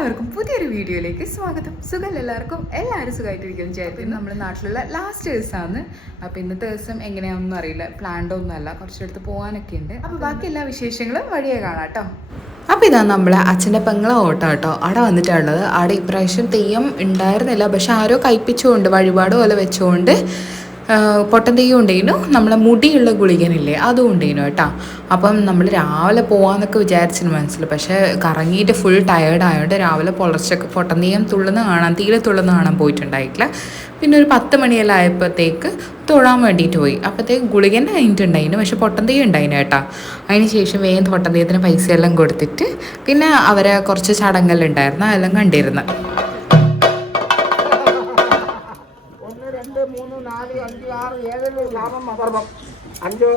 എല്ലാവർക്കും പുതിയൊരു വീഡിയോയിലേക്ക് സ്വാഗതം. സുഖം എല്ലാവർക്കും, എല്ലാവരും സുഖമായിട്ടിരിക്കും വിചാരിക്കുന്നു. നമ്മുടെ നാട്ടിലുള്ള ലാസ്റ്റ് ദിവസമാണ്. അപ്പോൾ ഇന്നത്തെ ദിവസം എങ്ങനെയാണെന്നൊന്നും അറിയില്ല, പ്ലാൻഡ് ഒന്നുമല്ല, കുറച്ചെടുത്ത് പോകാനൊക്കെ ഉണ്ട്. അപ്പോൾ ബാക്കി എല്ലാ വിശേഷങ്ങളും വഴിയെ കാണാം കേട്ടോ. അപ്പോൾ ഇതാ നമ്മളെ അച്ഛൻ്റെ പെങ്ങളെ ഓട്ടം കേട്ടോ അവിടെ വന്നിട്ടുള്ളത്. അവിടെ ഇപ്രാവശ്യം തെയ്യം ഉണ്ടായിരുന്നില്ല, പക്ഷെ ആരോ കയ്പ്പിച്ചുകൊണ്ട് വഴിപാട് പോലെ വെച്ചുകൊണ്ട് പൊട്ടൻ തെയ്യം ഉണ്ടേനു. നമ്മളെ മുടിയുള്ള ഗുളികനില്ലേ അതും ഉണ്ടേനു കേട്ടോ. അപ്പം നമ്മൾ രാവിലെ പോകാമെന്നൊക്കെ വിചാരിച്ചിരുന്നു മനസ്സിൽ, പക്ഷേ കറങ്ങിയിട്ട് ഫുൾ ടയേർഡ് ആയതുകൊണ്ട് രാവിലെ പുലർച്ചയ്ക്ക് പൊട്ടൻ തെയ്യം തുള്ളുന്ന കാണാൻ, തീരെ തുള്ളുന്ന കാണാൻ പോയിട്ടുണ്ടായിട്ടില്ല. പിന്നെ ഒരു 10 മണിയെല്ലാം ആയപ്പോഴത്തേക്ക് തൊഴാൻ വേണ്ടിയിട്ട് പോയി. അപ്പോഴത്തേക്ക് ഗുളികൻ്റെ കഴിഞ്ഞിട്ടുണ്ടായിരുന്നു, പക്ഷെ പൊട്ടൻ തെയ്യം ഉണ്ടായിരുന്നു കേട്ടോ. അതിന് ശേഷം വേഗം പൊട്ടൻ തെയ്യത്തിന് പൈസയെല്ലാം കൊടുത്തിട്ട് പിന്നെ അവരെ കുറച്ച് ചടങ്ങെല്ലാം ഉണ്ടായിരുന്നു, അതെല്ലാം കണ്ടിരുന്നു. 5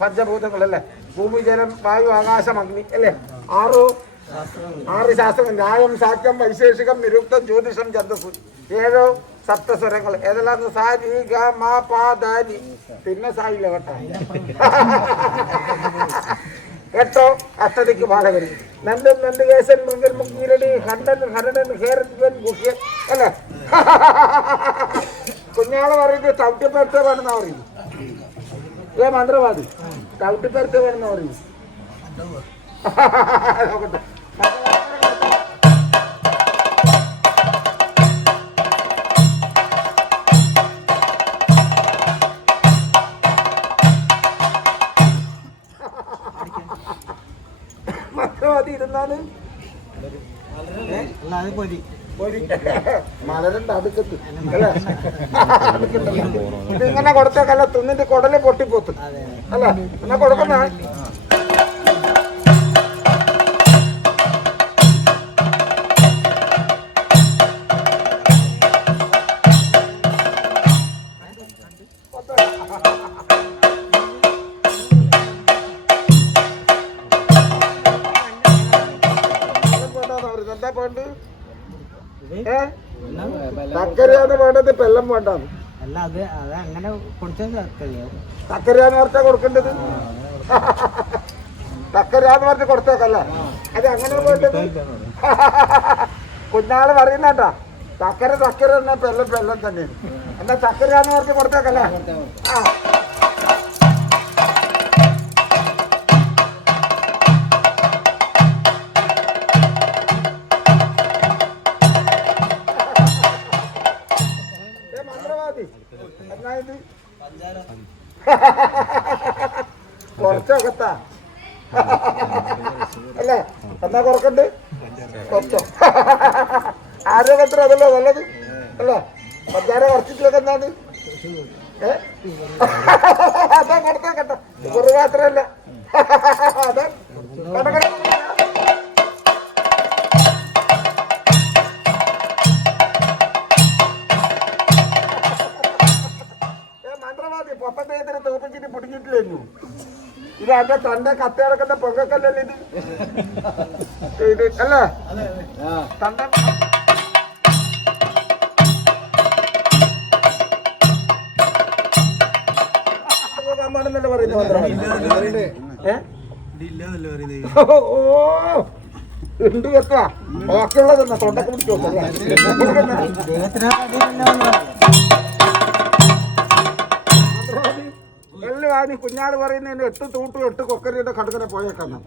പഞ്ചഭൂതങ്ങളല്ലേ, ഭൂമി ജലം വായു ആകാശം അഗ്നി അല്ലേ. 6 ശാസ്ത്രങ്ങൾ, ന്യായം സാക്ഷ്യം വൈശേഷികം നിരുക്തം ജ്യോതിഷം ഛന്ദസ്. 7 സപ്തസ്വരങ്ങൾ ഏതെല്ലാം? സാ രി ഗ മ പ ധ നി. പിന്നെ സായില്ല കേട്ടോ. 8 അഷ്ടദിക്ക് ബാലകരി. നന്ദൻ നന്ദകേശൻ മൃഗൻ മുക്കീരടി ഹണ്ടൻ ഹരണൻ ഹേരൻ ഗുഹ്യൻ അല്ലേ. കുഞ്ഞാളെ പറയുന്നത് ചവിട്ടിപ്പരത്തെ വേണമെന്നാ പറയും. മന്ത്രവാദി ചവിട്ടിപ്പരത്തെ വേണമെന്നാ പറയും. നോക്കട്ടെ. മന്ത്രവാദി ഇരുന്നാണ് മലരണ്ട അടുക്കത്ത് അല്ലേ. ഇതിങ്ങനെ കൊടുത്തേക്കല്ല, തിന്നിട്ട് കുടല് പൊട്ടിപ്പോത്തും അല്ല. എന്നാ കൊടുക്കുന്ന എന്താ പോണ്ട്? തക്കരയാന്ന് വേണ്ടത്, പെല്ലം വേണ്ടാന്ന്. തക്കരയാന്ന് പറഞ്ഞാ കൊടുക്കേണ്ടത്. തക്കരയാന്ന് പറഞ്ഞ് കൊടുത്തേക്കല്ല, അത് അങ്ങനെ വേണ്ടത്. കുഞ്ഞാള് പറയുന്നേട്ടാ, തക്കര തക്കര എന്നാ പെല്ലം പെല്ലം തന്നെ. എന്നാ തക്കരയാന്ന് പറഞ്ഞ് കൊടുത്തേക്കല്ല. ആ കുറച്ചൊക്കത്താ അല്ലേ. എന്നാ കുറക്കണ്ട് കുറച്ചോ. ആരോഗ്യത്തിന് അതല്ലേ നല്ലത് അല്ലേ. പഞ്ചാര കുറച്ചിട്ടില്ലൊക്കെ എന്താണ് അതാ കൊടുത്തേക്കട്ടെ. കുറു മാത്രല്ല അതെ. പൊട്ടത്തേത്തിന് തോപ്പിച്ചിട്ട് പിടിച്ചിട്ടില്ലു. ഇത് അതിന്റെ തന്റെ കത്തി കിടക്കുന്ന പൊങ്കക്കല്ലല്ലേ ഇത് അല്ലേ. തന്റെ ാണെന്നല്ലേ പറയുന്നത്. ഓ ഉണ്ട് വെക്കാ ബാക്കിയുള്ളതെന്നാ തൊണ്ടക്ക് പിടിച്ചോ. എല്ലാം കുഞ്ഞാട് പറയുന്നതിന് 8 തൂട്ടും 8 കൊക്കരിയുടെ കടുക്കനെ പോയേക്കാന്ന്.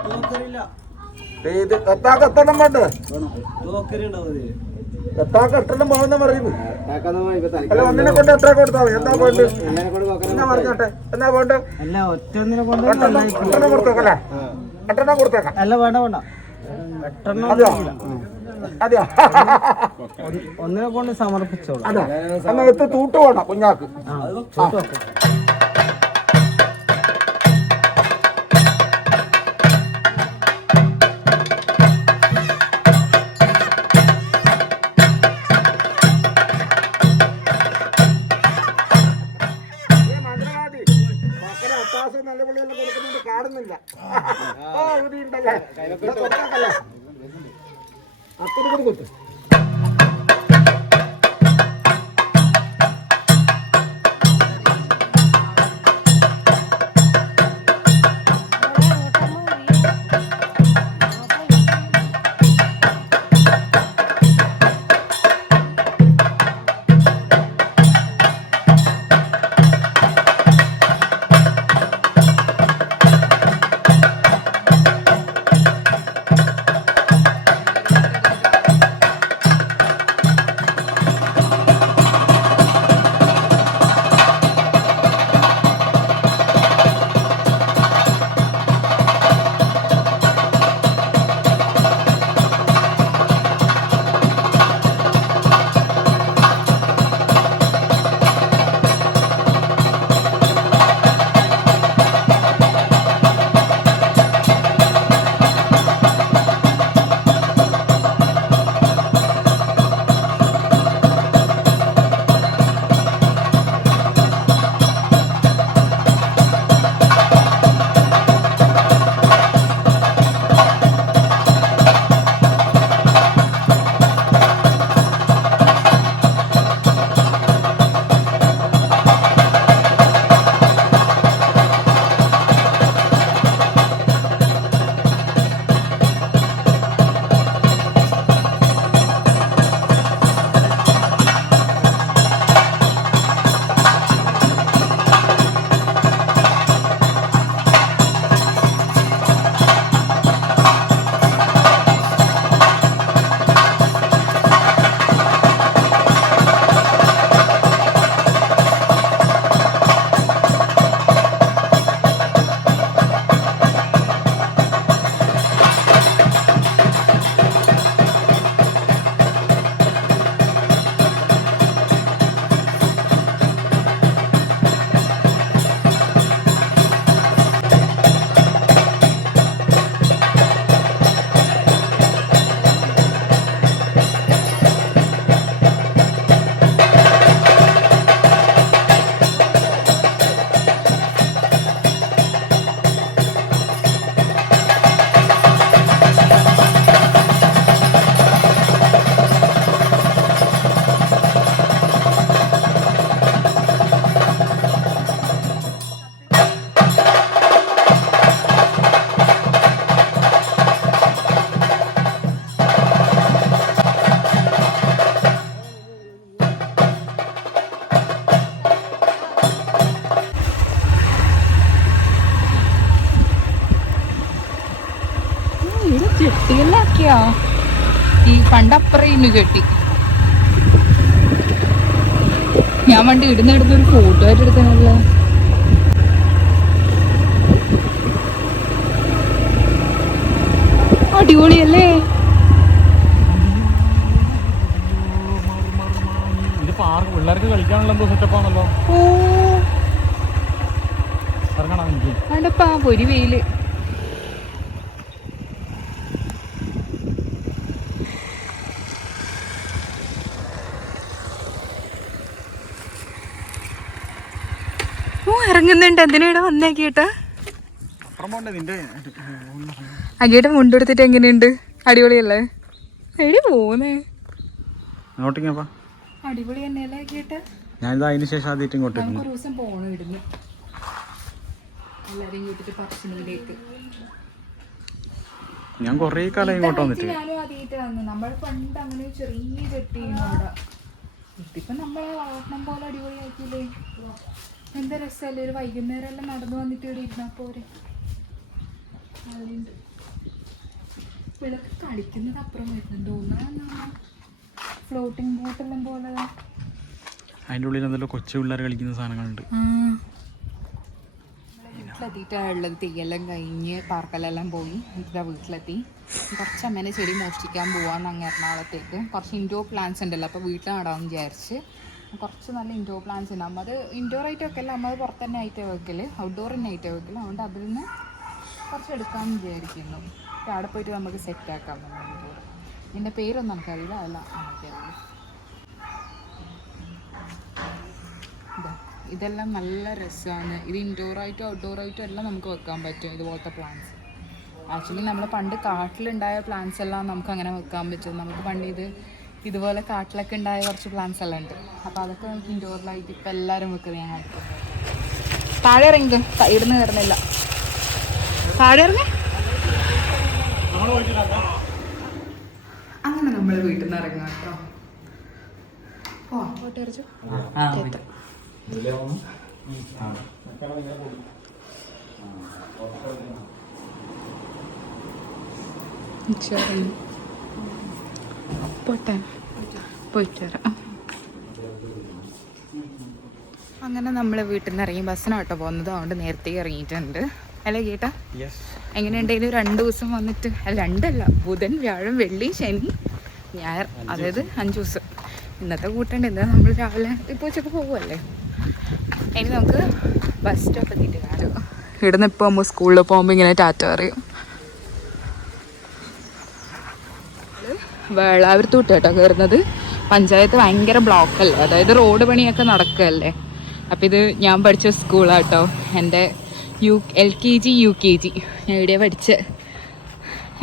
ഇത് എത്താക്ക് എത്തണം വേണ്ടേ? എത്താക്ക് എട്ടെണ്ണം പോകുന്ന പറയുന്നു. അല്ല ഒന്നിനെ കൊണ്ട് എത്ര കൊടുത്താൽ എന്താ വേണ്ട? എന്നാ പറഞ്ഞോട്ടെ, എന്നാ വേണ്ട? 8 കൊടുത്തേക്കല്ലേ. 8 കൊടുത്തേക്കാം. അല്ല വേണ്ട വേണ്ട, അതെയോ അതെയോ. ഒന്നിനെ കൊണ്ട് സമർപ്പിച്ചോളൂ. അതെ, എന്നാ 8 തൂട്ട് വേണം കുഞ്ഞാക്ക്. നല്ല പുള്ളിയെല്ലാം കൊടുക്കുന്നുണ്ട്, കാണുന്നില്ല. ഓ ഇവിടെ ഉണ്ടല്ലേ, അത്ര കൊടുത്തു. ജെട്ടിയെല്ലാം ആക്കിയാ ഈ പണ്ടപ്പുറയിന്ന് ജെട്ടി. ഞാൻ വണ്ടി ഇടുന്നിടത്തൊരു ഫോട്ടോ ആയിട്ട് എടുത്തനല്ലോ. അടിപൊളിയല്ലേ? പിള്ളേർക്ക് കളിക്കാനുള്ള എന്തോ സെറ്റപ്പാണല്ലോ. ഓ അടപ്പാ ഒരു വെയില്. ഇറങ്ങുന്നുണ്ട്. എന്തിനാ വന്നേക്കിട്ട അഗിയുടെ മുണ്ടെടുത്തിട്ട് എങ്ങനെയുണ്ട്? അടിപൊളിയല്ലേ? എടി പോന്നേ അടിപൊളി തന്നെയല്ലേ അഗിയേട്ടാ? ഞാനിത് അതിന് ശേഷം ആദ്യമായിട്ട് ഇങ്ങോട്ട് നമുക്ക് ഒരു ദിവസം പോണം ഇടുന്ന് എല്ലാരെയും കൂട്ടിട്ട് പറശ്ശിനിയിലേക്ക്. ഞാൻ കൊറേ കാലം ഇങ്ങോട്ട് വന്നിട്ട്. ഞാനും ആദ്യമായിട്ട് വന്നു. നമ്മൾ പണ്ട് അങ്ങനെ ചെറിയ ചെട്ടിയാണ് അവിടെ. ഇതിപ്പോ നമ്മളെ വളർത്തണം പോലെ അടിപൊളിയാക്കിയില്ലേ? എന്താ രസമല്ലേ? ഒരു വൈകുന്നേരം എല്ലാം നടന്നു വന്നിട്ട് ഇവിടെ ഇരുന്നാ പോരെ. അതുണ്ട് പിള്ളേർക്ക് കളിക്കുന്നത് അപ്പുറം വരുന്നുണ്ട് തോന്നുന്നു. ഫ്ലോട്ടിംഗ് ബോട്ടെല്ലാം പോലെ അതിൻ്റെ ഉള്ളിൽ എന്തെല്ലോ കൊച്ചു പിള്ളേർ കളിക്കുന്ന സാധനങ്ങളുണ്ട്. വീട്ടിലെത്തിയിട്ടുള്ളത് തീയെല്ലാം കഴിഞ്ഞ് പാർക്കലെല്ലാം പോയി ഇതാ വീട്ടിലെത്തി. കുറച്ച് അമ്മേനെ ചെടി മോഷ്ടിക്കാൻ പോവാന്ന് അങ്ങ് എറണാകുളത്തേക്ക്. കുറച്ച് ഇൻഡോർ പ്ലാന്റ്സ് ഉണ്ടല്ലോ, അപ്പോൾ വീട്ടിൽ നടാമെന്ന് വിചാരിച്ച്. കുറച്ച് നല്ല ഇൻഡോർ പ്ലാന്റ്സ് ഉണ്ട്. അമ്മ അത് ഇൻഡോർ ആയിട്ട് വെക്കല്ല, അമ്മ അത് പുറത്ത് തന്നെ ആയിട്ട് വെക്കൽ, ഔട്ട്ഡോർ തന്നെ ആയിട്ട് വെക്കൽ. അതുകൊണ്ട് അതിൽ നിന്ന് കുറച്ച് എടുക്കാമെന്ന് വിചാരിക്കുന്നു. അപ്പോൾ അവിടെ പോയിട്ട് നമുക്ക് സെറ്റാക്കാം. ഇതിൻ്റെ പേരൊന്നും നമുക്കറിയില്ല, അതല്ല നമുക്കറിയില്ല. ഇതെല്ലാം നല്ല രസമാണ്. ഇത് ഇൻഡോറായിട്ടും ഔട്ട്ഡോറായിട്ടും എല്ലാം നമുക്ക് വെക്കാൻ പറ്റും ഇതുപോലത്തെ പ്ലാന്റ്സ്. ആക്ച്വലി നമ്മൾ പണ്ട് കാട്ടിലുണ്ടായ പ്ലാന്റ്സ് എല്ലാം നമുക്ക് അങ്ങനെ വെക്കാൻ പറ്റും. നമുക്ക് പണ്ട് ഇതുപോലെ കാട്ടിലൊക്കെ ഉണ്ടായ കുറച്ച് പ്ലാന്റ്സ് എല്ലാം ഉണ്ട്. അപ്പോൾ അതൊക്കെ നമുക്ക് ഇൻഡോറിലായിട്ട് ഇപ്പം എല്ലാവരും വെക്കുന്നത് ഞാൻ കാണിക്കുന്നത്. താഴെ ഇറങ്ങി ഇടുന്ന് കയറുന്നില്ല. താഴെ ഇറങ്ങി. അങ്ങനെ നമ്മൾ വീട്ടിൽ നിന്ന് ഇറങ്ങാം കേട്ടോ. ഓ പോട്ടെ ഇറച്ചു. പോട്ടെ പോയിട്ട് വരാം. അങ്ങനെ നമ്മൾ വീട്ടിൽ നിന്ന് ഇറങ്ങി ബസ്സിനാട്ടോ പോകുന്നത്. അതുകൊണ്ട് നേരത്തെ ഇറങ്ങിയിട്ടുണ്ട് അല്ലേ കേട്ടാ? എങ്ങനെയുണ്ടെങ്കിലും 2 ദിവസം വന്നിട്ട്, അല്ല 2 അല്ല, ബുധൻ വ്യാഴം വെള്ളി ശനി ഞായർ, അതായത് 5 ദിവസം. ഇന്നത്തെ കൂട്ടണ്ട. എന്താ നമ്മൾ രാവിലെ ഇപ്പോൾ ഉച്ചക്ക് പോകുമല്ലേ. ഇനി നമുക്ക് ബസ് സ്റ്റോപ്പ് എത്തിയിട്ട് കാണും. ഇവിടുന്ന് ഇപ്പോൾ നമ്മൾ സ്കൂളിൽ പോകുമ്പോൾ ഇങ്ങനെ ടാറ്റ അറിയും. വേളാവൂർത്തോട്ട് കേട്ടോ കയറുന്നത്. പഞ്ചായത്ത് ഭയങ്കര ബ്ലോക്കല്ലേ, അതായത് റോഡ് പണിയൊക്കെ നടക്കുകയല്ലേ. അപ്പം ഇത് ഞാൻ പഠിച്ച സ്കൂളാട്ടോ. എൻ്റെ LKG UKG ഞാൻ ഇവിടെ പഠിച്ച.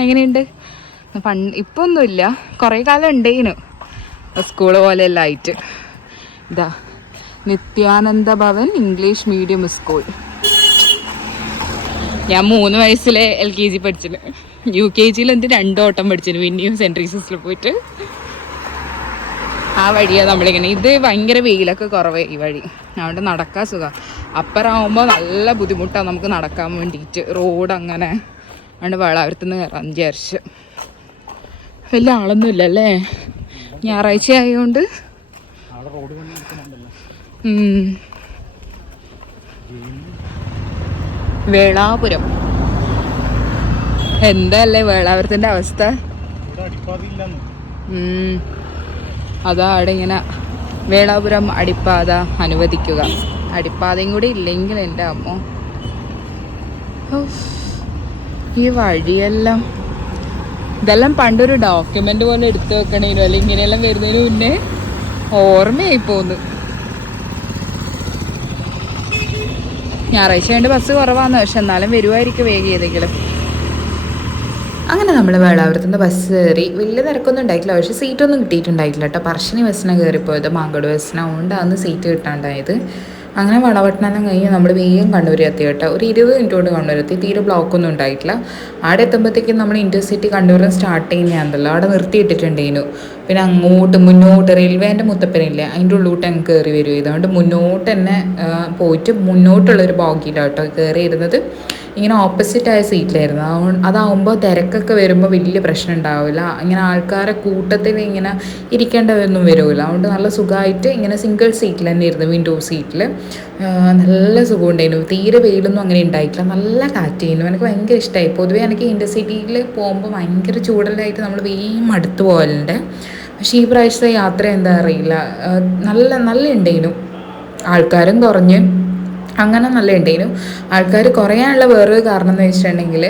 എങ്ങനെയുണ്ട്? ഇപ്പോൾ ഒന്നുമില്ല, കുറേ കാലം ഉണ്ടേനു സ്കൂൾ പോലെയല്ല ആയിട്ട്. ഇതാ Nityananda Bhavan English medium school. ഞാൻ 3 വയസ്സിലെ LKG പഠിച്ചില്ല. UKGയിൽ 2 ഓട്ടം പഠിച്ചിന്, പിന്നെയും സെൻറ്റ് ട്രീസസിൽ പോയിട്ട്. ആ വഴിയാണ് നമ്മളിങ്ങനെ. ഇത് ഭയങ്കര വെയിലൊക്കെ കുറവേ ഈ വഴി, അതുകൊണ്ട് നടക്കാൻ സുഖം. അപ്പറാകുമ്പോൾ നല്ല ബുദ്ധിമുട്ടാണ് നമുക്ക് നടക്കാൻ വേണ്ടിയിട്ട്, റോഡ് അങ്ങനെ. അതുകൊണ്ട് വേളാവൂരത്തുനിന്ന് കയറാൻ വിചാരിച്ച്. വലിയ ആളൊന്നും ഇല്ലല്ലേ, ഞായറാഴ്ച ആയതുകൊണ്ട്. വേളാപുരം എന്തല്ലേ വേളാപുരത്തിൻ്റെ അവസ്ഥ? അതാ അവിടെ ഇങ്ങനെ വേളാപുരം അടിപ്പാത അനുവദിക്കുക. അടിപ്പാതയും കൂടി ഇല്ലെങ്കിൽ എൻ്റെ അമ്മോ, ഈ വഴിയെല്ലാം ഇതെല്ലാം പണ്ടൊരു ഡോക്യുമെൻ്റ് പോലെ എടുത്ത് വെക്കണേനു, അല്ലെങ്കിൽ ഇങ്ങനെയെല്ലാം വരുന്നതിന് മുന്നേ ഓർമ്മയായി പോന്നു. ഞായറാഴ്ച വേണ്ട ബസ് കുറവാന്ന്, പക്ഷെ എന്നാലും വരുമായിരിക്കും വേഗം ഏതെങ്കിലും. അങ്ങനെ നമ്മൾ വേളാവൂരത്തുനിന്ന് ബസ് കയറി. വലിയ തിരക്കൊന്നും ഉണ്ടായിട്ടില്ല, പക്ഷേ സീറ്റൊന്നും കിട്ടിയിട്ടുണ്ടായിട്ടില്ല കേട്ടോ. പറശ്ശിനി ബസ്സിനാണ് കയറിപ്പോയത്, മാങ്കോട് ബസ്സിനാവുകൊണ്ട് അന്ന് സീറ്റ് കിട്ടാണ്ടായത്. അങ്ങനെ വളപട്ടണമെല്ലാം കഴിഞ്ഞ് നമ്മൾ വേഗം കണ്ണൂരെത്തി കേട്ടോ. ഒരു 20 മിനിറ്റ് കൊണ്ട് കണ്ണൂരെത്തി. തീരെ ബ്ലോക്കൊന്നും ഉണ്ടായിട്ടില്ല. അവിടെ എത്തുമ്പോഴത്തേക്കും നമ്മൾ ഇൻ്റർസിറ്റി കണ്ണൂരിൽ സ്റ്റാർട്ട് ചെയ്യുന്നതാണല്ലോ, അവിടെ നിർത്തിയിട്ടിട്ടുണ്ടേനു. പിന്നെ അങ്ങോട്ട് മുന്നോട്ട് റെയിൽവേൻ്റെ മുത്തപ്പനില്ലേ അതിൻ്റെ ഉള്ളിലോട്ട് അങ്ങ് കയറി വരും. ഇതുകൊണ്ട് മുന്നോട്ട് തന്നെ പോയിട്ട് മുന്നോട്ടുള്ളൊരു ബോഗിയിലാണ് കേട്ടോ കയറിയിരുന്നത്. ഇങ്ങനെ ഓപ്പോസിറ്റായ സീറ്റിലായിരുന്നു. അതാവുമ്പോൾ തിരക്കൊക്കെ വരുമ്പോൾ വലിയ പ്രശ്നം ഉണ്ടാവില്ല. ഇങ്ങനെ ആൾക്കാരെ കൂട്ടത്തിൽ ഇങ്ങനെ ഇരിക്കേണ്ടതൊന്നും വരില്ല. അതുകൊണ്ട് നല്ല സുഖമായിട്ട് ഇങ്ങനെ സിംഗിൾ സീറ്റിൽ തന്നെ ഇരുന്നു, വിൻഡോ സീറ്റിൽ. നല്ല സുഖം ഉണ്ടായിരുന്നു. തീരെ വെയിലൊന്നും അങ്ങനെ ഉണ്ടായിട്ടില്ല. നല്ല കാറ്റ് ചെയ്യുന്നു. എനിക്ക് ഭയങ്കര ഇഷ്ടമായി. പൊതുവേ എനിക്ക് ഇൻ്റർസിറ്റിയിൽ പോകുമ്പോൾ ഭയങ്കര ചൂടലായിട്ട് നമ്മൾ വേഗം മടുത്ത് പോകലുണ്ട്. പക്ഷേ ഈ പ്രാവശ്യത്തെ യാത്ര എന്താ അറിയില്ല, നല്ല നല്ല ഉണ്ടായിരുന്നു. ആൾക്കാരും കുറഞ്ഞ് അങ്ങനെ നല്ല ഉണ്ടായിരുന്നു. ആൾക്കാർ കുറയാനുള്ള വേറൊരു കാരണം എന്ന് വെച്ചിട്ടുണ്ടെങ്കിൽ,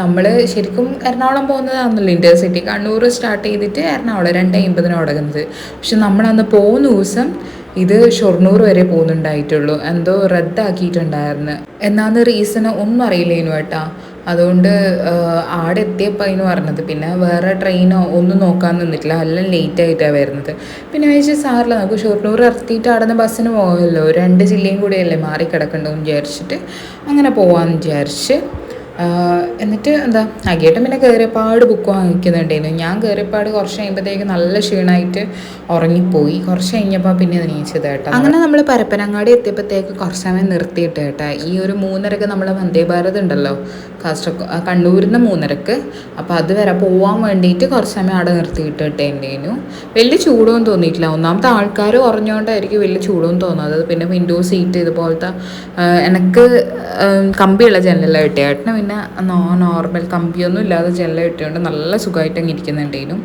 നമ്മൾ ശരിക്കും എറണാകുളം പോകുന്നതാണല്ലോ ഇൻ്റർസിറ്റി. കണ്ണൂർ സ്റ്റാർട്ട് ചെയ്തിട്ട് എറണാകുളം 2:50 തുടങ്ങുന്നത്. പക്ഷെ നമ്മളന്ന് പോകുന്ന ദിവസം ഇത് ഷൊർണൂർ വരെ പോകുന്നുണ്ടായിട്ടുള്ളൂ. എന്തോ റദ്ദാക്കിയിട്ടുണ്ടായിരുന്നു. എന്നാന്ന് റീസൺ ഒന്നും അറിയില്ലേനു കേട്ടാ. അതുകൊണ്ട് ആടെ എത്തിയപ്പോൾ അതിന് പറഞ്ഞത്. പിന്നെ വേറെ ട്രെയിനോ ഒന്നും നോക്കാൻ നിന്നിട്ടില്ല, എല്ലാം ലേറ്റ് ആയിട്ടാണ് വരുന്നത്. പിന്നെ ചോദിച്ചാൽ സാറില്ല, നമുക്ക് ഷൊർണൂർ ഇറക്കിയിട്ട് അവിടെ നിന്ന് ബസ്സിന് പോകാമല്ലോ, 2 ജില്ലയും കൂടിയല്ലേ മാറിക്കിടക്കണ്ടെന്ന് വിചാരിച്ചിട്ട് അങ്ങനെ പോകാമെന്ന് വിചാരിച്ച്. എന്നിട്ട് എന്താ ആകിയിട്ട് പിന്നെ കയറിയപ്പാട് ബുക്ക് വാങ്ങിക്കുന്നുണ്ടായിരുന്നു. ഞാൻ കയറിയപ്പാട് കുറച്ച് കഴിയുമ്പോഴത്തേക്ക് നല്ല ക്ഷീണമായിട്ട് ഉറങ്ങിപ്പോയി. കുറച്ച് കഴിഞ്ഞപ്പോൾ പിന്നെ എണീച്ചത് കേട്ടോ. അങ്ങനെ നമ്മൾ പരപ്പനങ്ങാടി എത്തിയപ്പോഴത്തേക്ക് കുറച്ച് സമയം നിർത്തിയിട്ട് കേട്ടോ. ഈ ഒരു 3:30 നമ്മൾ വന്ദേ ഭാരത് ഉണ്ടല്ലോ കണ്ണൂരിൽ നിന്ന് 3:30, അപ്പോൾ അത് വരെ പോകാൻ വേണ്ടിയിട്ട് കുറച്ച് സമയം അവിടെ നിർത്തിയിട്ട് ഇട്ടേണ്ടേനു. വലിയ ചൂടൊന്നും തോന്നിയിട്ടില്ല. ഒന്നാമത്തെ ആൾക്കാർ കുറഞ്ഞുകൊണ്ടായിരിക്കും വലിയ ചൂടൊന്നും തോന്നാത്തത്. പിന്നെ വിൻഡോ സീറ്റ് ഇതുപോലത്തെ എനിക്ക് കമ്പിയുള്ള ജനലെല്ലാം കിട്ടിയ ഏട്ടന് പിന്നെ നോർമൽ കമ്പിയൊന്നും ഇല്ലാതെ ജനല കിട്ടിയോണ്ട് നല്ല സുഖമായിട്ട് അങ്ങ് ഇരിക്കുന്നുണ്ടായിരുന്നു.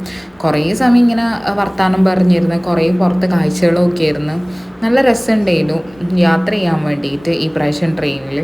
കുറേ സമയം ഇങ്ങനെ വർത്തമാനം പറഞ്ഞിരുന്നു, കുറേ പുറത്ത് കാഴ്ചകളൊക്കെ ആയിരുന്നു. നല്ല രസമുണ്ടായിരുന്നു യാത്ര ചെയ്യാൻ വേണ്ടിയിട്ട് ഈ പ്രാവശ്യം ട്രെയിനിൽ.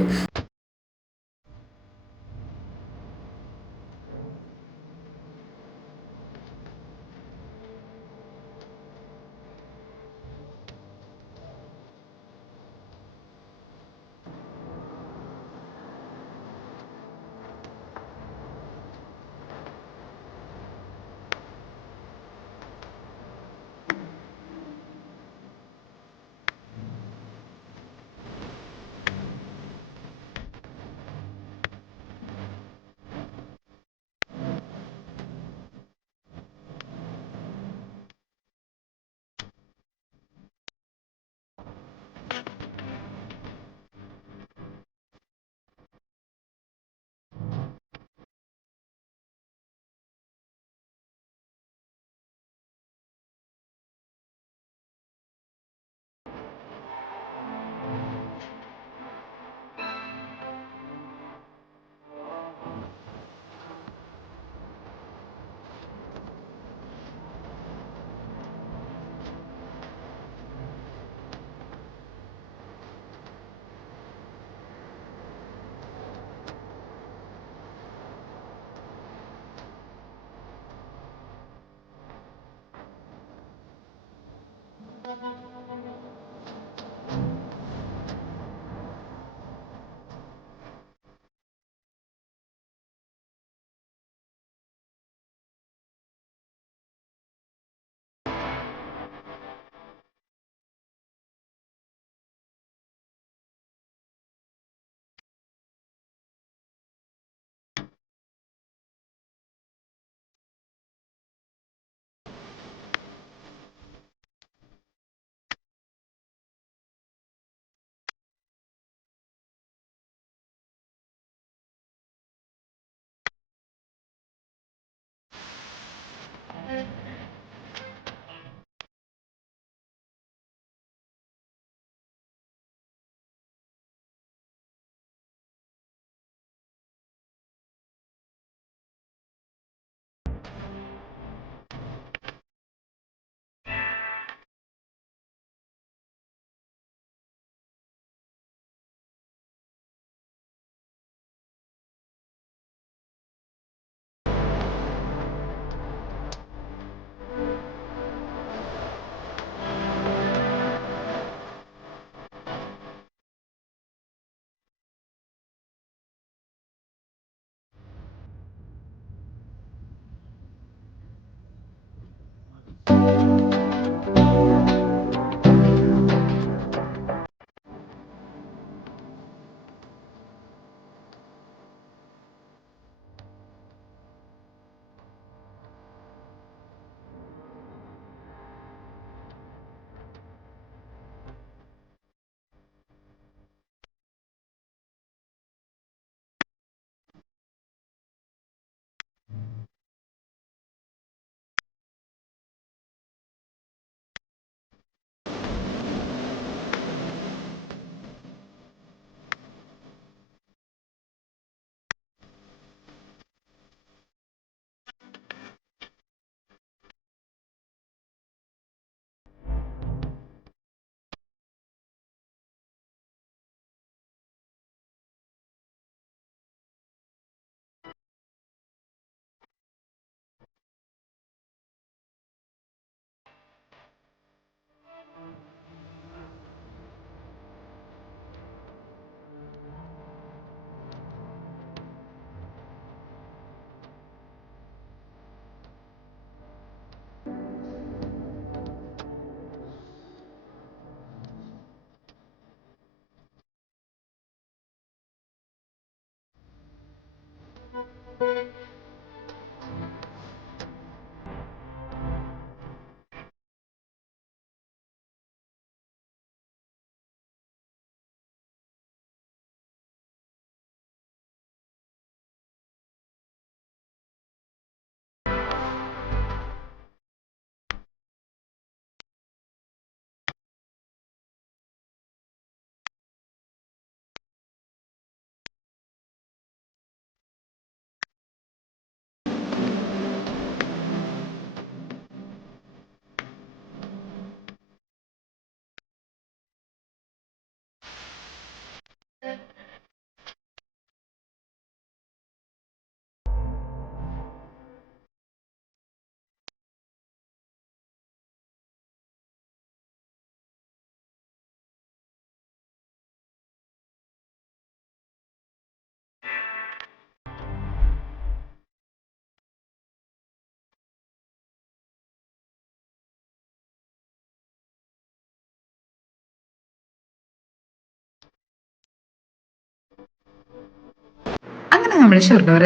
അങ്ങനെ നമ്മൾ ഷൊർണൂർ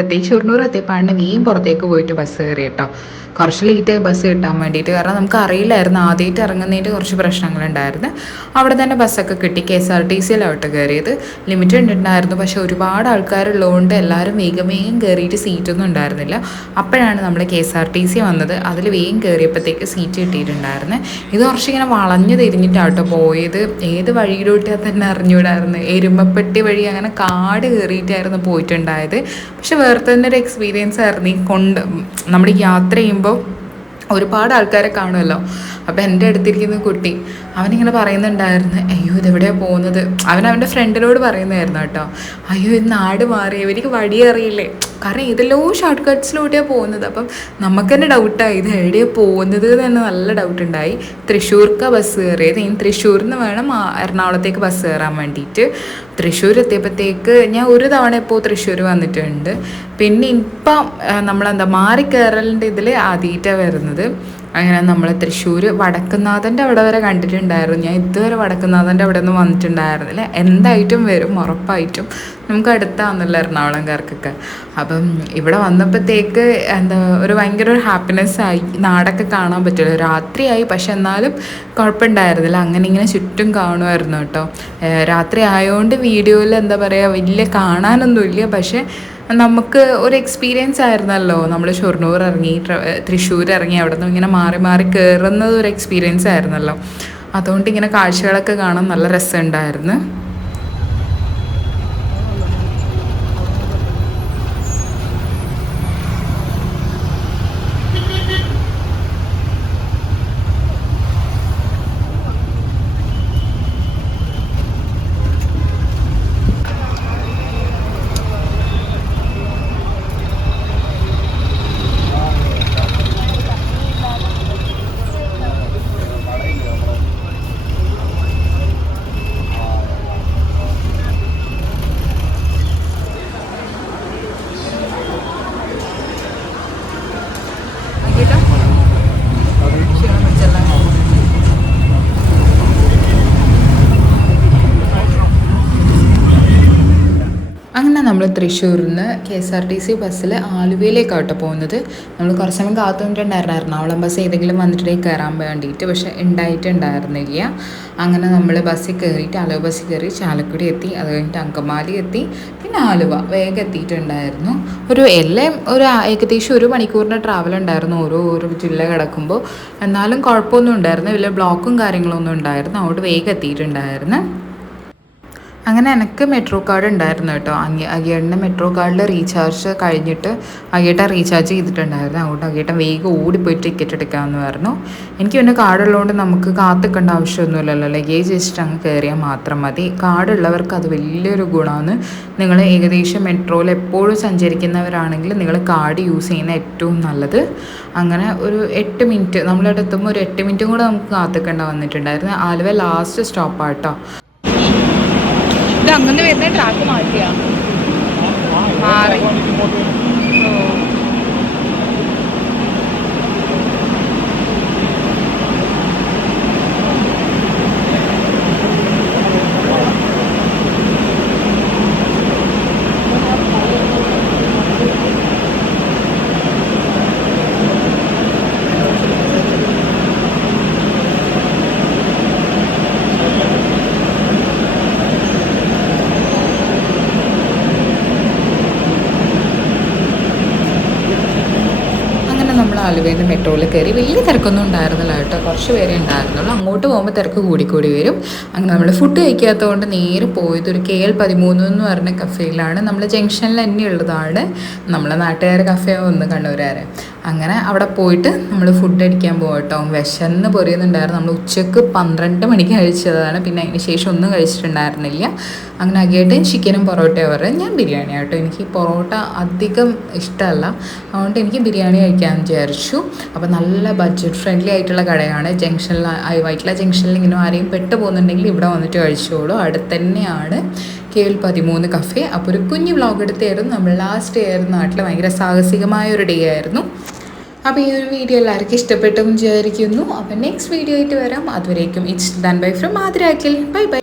എത്തിയപ്പോഴാണ് നീയും പുറത്തേക്ക് പോയിട്ട് ബസ് കയറി കേട്ടോ. കുറച്ച് ലേറ്റായി ബസ് കിട്ടാൻ വേണ്ടിയിട്ട്, കാരണം നമുക്ക് അറിയില്ലായിരുന്നു, ആദ്യമായിട്ട് ഇറങ്ങുന്നതിൻ്റെ കുറച്ച് പ്രശ്നങ്ങളുണ്ടായിരുന്നു. അവിടെ തന്നെ ബസ്സൊക്കെ കിട്ടി. KSRTCയിലാവട്ടെ കയറിയത്. ലിമിറ്റഡ് ഉണ്ടായിരുന്നു, പക്ഷെ ഒരുപാട് ആൾക്കാരുള്ളതുകൊണ്ട് എല്ലാവരും വേഗം കയറിയിട്ട് സീറ്റൊന്നും ഉണ്ടായിരുന്നില്ല. അപ്പോഴാണ് നമ്മൾ KSRTC വന്നത്. അതിൽ വേഗം കയറിയപ്പോഴത്തേക്ക് സീറ്റ് കിട്ടിയിട്ടുണ്ടായിരുന്നു. ഇത് കുറച്ചിങ്ങനെ വളഞ്ഞു തിരിഞ്ഞിട്ടാട്ടോ പോയത്. ഏത് വഴിയിലോട്ടാൽ തന്നെ അറിഞ്ഞുകൂടായിരുന്നു. എരുമപ്പെട്ടി വഴി അങ്ങനെ കാട് കയറിയിട്ടായിരുന്നു പോയിട്ടുണ്ടായത്. പക്ഷെ വേറെ തന്നെ ഒരു എക്സ്പീരിയൻസ് ആയിരുന്നു. നമ്മൾ യാത്ര ചെയ്യുമ്പോൾ ഒരുപാട് ആൾക്കാരെ കാണുമല്ലോ. അപ്പോൾ എൻ്റെ അടുത്തിരിക്കുന്ന കുട്ടി അവനിങ്ങനെ പറയുന്നുണ്ടായിരുന്നു, അയ്യോ ഇതെവിടെയാണ് പോകുന്നത്. അവൻ്റെ ഫ്രണ്ടിനോട് പറയുന്നതായിരുന്നു കേട്ടോ, അയ്യോ ഇത് നാട് മാറി, ഇവർക്ക് വഴി അറിയില്ലേ, കാരണം ഇതെല്ലോ ഷോർട്ട് കട്ട്സിലൂടെയാണ് പോകുന്നത്. അപ്പം നമുക്ക് തന്നെ ഡൗട്ടായി ഇത് എവിടെയാണ് പോകുന്നത് തന്നെ നല്ല ഡൗട്ടുണ്ടായി. തൃശ്ശൂർക്കാണ് ബസ് കയറിയത്. ഇനി തൃശ്ശൂരിൽ നിന്ന് വേണം എറണാകുളത്തേക്ക് ബസ് കയറാൻ വേണ്ടിയിട്ട്. തൃശ്ശൂർ എത്തിയപ്പോഴത്തേക്ക് ഞാൻ ഒരു തവണ ഇപ്പോൾ തൃശ്ശൂർ വന്നിട്ടുണ്ട്. പിന്നെ ഇപ്പം നമ്മളെന്താ മാറിക്കയറലിൻ്റെ ഇതിൽ ആദ്യമായിട്ടാണ് വരുന്നത്. അങ്ങനെ നമ്മൾ തൃശ്ശൂർ വടക്കുന്നാഥൻ്റെ അവിടെ വരെ കണ്ടിട്ടുണ്ടായിരുന്നു. ഞാൻ ഇതുവരെ വടക്കുന്നാഥൻ്റെ അവിടെ ഒന്നും വന്നിട്ടുണ്ടായിരുന്നില്ല. എന്തായിട്ടും വരും ഉറപ്പായിട്ടും. നമുക്ക് അടുത്താണെന്നല്ലോ എറണാകുളംകാർക്കൊക്കെ. അപ്പം ഇവിടെ വന്നപ്പോഴത്തേക്ക് ഒരു ഭയങ്കര ഒരു ഹാപ്പിനെസ് ആയി. നാടൊക്കെ കാണാൻ പറ്റുമല്ലോ. രാത്രിയായി, പക്ഷെ എന്നാലും കുഴപ്പമുണ്ടായിരുന്നില്ല. അങ്ങനെ ഇങ്ങനെ ചുറ്റും കാണുമായിരുന്നു കേട്ടോ. രാത്രി ആയതുകൊണ്ട് വീഡിയോയിൽ വലിയ കാണാനൊന്നുമില്ല, പക്ഷെ നമുക്ക് ഒരു എക്സ്പീരിയൻസ് ആയിരുന്നല്ലോ. നമ്മൾ ഷൊർണൂർ ഇറങ്ങി തൃശ്ശൂർ ഇറങ്ങി അവിടെ നിന്ന് ഇങ്ങനെ മാറി മാറി കയറുന്നത് ഒരു എക്സ്പീരിയൻസ് ആയിരുന്നല്ലോ. അതുകൊണ്ട് ഇങ്ങനെ കാഴ്ചകളൊക്കെ കാണാൻ നല്ല രസമുണ്ടായിരുന്നു. അങ്ങനെ നമ്മൾ തൃശ്ശൂരിൽ നിന്ന് KSRTC ബസ്സിൽ ആലുവയിലേക്കാട്ടോ പോകുന്നത്. നമ്മൾ കുറച്ച് സമയം കാത്തുനിന്നിട്ടുണ്ടായിരുന്നു എറണാകുളം ബസ് ഏതെങ്കിലും വന്നിട്ടേക്ക് കയറാൻ വേണ്ടിയിട്ട്, പക്ഷെ ഉണ്ടായിട്ടുണ്ടായിരുന്നില്ല. അങ്ങനെ നമ്മൾ ബസ്സിൽ കയറിയിട്ട് ആലുവ ബസ്സിൽ കയറി ചാലക്കുടി എത്തി. അത് കഴിഞ്ഞിട്ട് അങ്കമാലി എത്തി. പിന്നെ ആലുവ വേഗം എത്തിയിട്ടുണ്ടായിരുന്നു. ഏകദേശം 1 മണിക്കൂറിൻ്റെ ട്രാവൽ ഉണ്ടായിരുന്നു ഓരോ ജില്ല കിടക്കുമ്പോൾ. എന്നാലും കുഴപ്പമൊന്നും ഉണ്ടായിരുന്നു, വലിയ ബ്ലോക്കും കാര്യങ്ങളൊന്നും ഉണ്ടായിരുന്നു. അതുകൊണ്ട് വേഗം എത്തിയിട്ടുണ്ടായിരുന്നു. അങ്ങനെ എനിക്ക് മെട്രോ കാർഡ് ഉണ്ടായിരുന്നു കേട്ടോ. അയ്യേട്ടൻ്റെ മെട്രോ കാർഡിൽ റീചാർജ് കഴിഞ്ഞിട്ട് അയ്യേട്ടൻ റീചാർജ് ചെയ്തിട്ടുണ്ടായിരുന്നു. അതുകൊണ്ട് അയ്യേട്ടൻ വേഗം ഓടിപ്പോയി ടിക്കറ്റ് എടുക്കാമെന്ന് പറഞ്ഞു. എനിക്ക് പിന്നെ കാർഡുള്ളതുകൊണ്ട് നമുക്ക് കാത്തിക്കേണ്ട ആവശ്യമൊന്നുമില്ലല്ലോ. ലഗേജ് വെച്ചിട്ട് അങ്ങ് കയറിയാൽ മാത്രം മതി. കാർഡുള്ളവർക്ക് അത് വലിയൊരു ഗുണമാണ്. നിങ്ങൾ ഏകദേശം മെട്രോയിൽ എപ്പോഴും സഞ്ചരിക്കുന്നവരാണെങ്കിൽ നിങ്ങൾ കാർഡ് യൂസ് ചെയ്യുന്ന ഏറ്റവും നല്ലത്. അങ്ങനെ ഒരു 8 മിനിറ്റ് നമ്മളിവിടെ എത്തുമ്പോൾ ഒരു 8 മിനിറ്റും കൂടെ നമുക്ക് കാത്തിക്കേണ്ട വന്നിട്ടുണ്ടായിരുന്നു. ആലുവ ലാസ്റ്റ് സ്റ്റോപ്പാട്ടോ. ഇത് അങ്ങനെ വരുന്ന ട്രാക്ക് മാറി. ആലുവയിൽ നിന്ന് മെട്രോയിൽ കയറി. വലിയ തിരക്കൊന്നും ഉണ്ടായിരുന്നില്ല കേട്ടോ, കുറച്ച് പേരെ ഉണ്ടായിരുന്നുള്ളൂ. അങ്ങോട്ട് പോകുമ്പോൾ തിരക്ക് കൂടിക്കൂടി വരും. അങ്ങനെ നമ്മൾ ഫുഡ് കഴിക്കാത്തതുകൊണ്ട് നേരെ പോയത് ഒരു KL13 എന്ന് പറഞ്ഞ കഫേയിലാണ്. നമ്മൾ ജംഗ്ഷനിൽ തന്നെ ഉള്ളതാണ്. നമ്മളെ നാട്ടുകാർ കഫേ ഒന്ന് കണ്ണൂരുകാരെ. അങ്ങനെ അവിടെ പോയിട്ട് നമ്മൾ ഫുഡ് അടിക്കാൻ പോകട്ടോ. വിശന്ന് പൊരിയുന്നുണ്ടായിരുന്നു. നമ്മൾ ഉച്ചക്ക് 12 മണിക്ക് കഴിച്ചതാണ്. പിന്നെ അതിന് ശേഷം ഒന്നും കഴിച്ചിട്ടുണ്ടായിരുന്നില്ല. അങ്ങനെ അകേട്ടൻ ചിക്കനും പൊറോട്ടയും പറയും. ഞാൻ ബിരിയാണി ആട്ടോ. എനിക്ക് പൊറോട്ട അധികം ഇഷ്ടമല്ല, അതുകൊണ്ട് എനിക്ക് ബിരിയാണി കഴിക്കാമെന്ന് വിചാരിച്ചു. അപ്പോൾ നല്ല ബഡ്ജറ്റ് ഫ്രണ്ട്ലി ആയിട്ടുള്ള കടയാണ്. ജംഗ്ഷനിൽ വൈറ്റില ജംഗ്ഷനിൽ ഇങ്ങനെ ആരെയും പെട്ടു പോകുന്നുണ്ടെങ്കിൽ ഇവിടെ വന്നിട്ട് കഴിച്ചോളൂ. അടുത്ത് തന്നെയാണ് KL13 കഫേ. അപ്പോൾ ഒരു കുഞ്ഞു വ്ളോഗ് എടുത്തായിരുന്നു. നമ്മൾ ലാസ്റ്റ് ഡേ ആയിരുന്നു നാട്ടിൽ. ഭയങ്കര സാഹസികമായൊരു ഡേ ആയിരുന്നു. അപ്പോൾ ഈ ഒരു വീഡിയോ എല്ലാവർക്കും ഇഷ്ടപ്പെട്ടെന്ന് വിചാരിക്കുന്നു. അപ്പോൾ നെക്സ്റ്റ് വീഡിയോ ആയിട്ട് വരാം. അതുവരേക്കും it's done bye from Athira Akhil. Bye bye.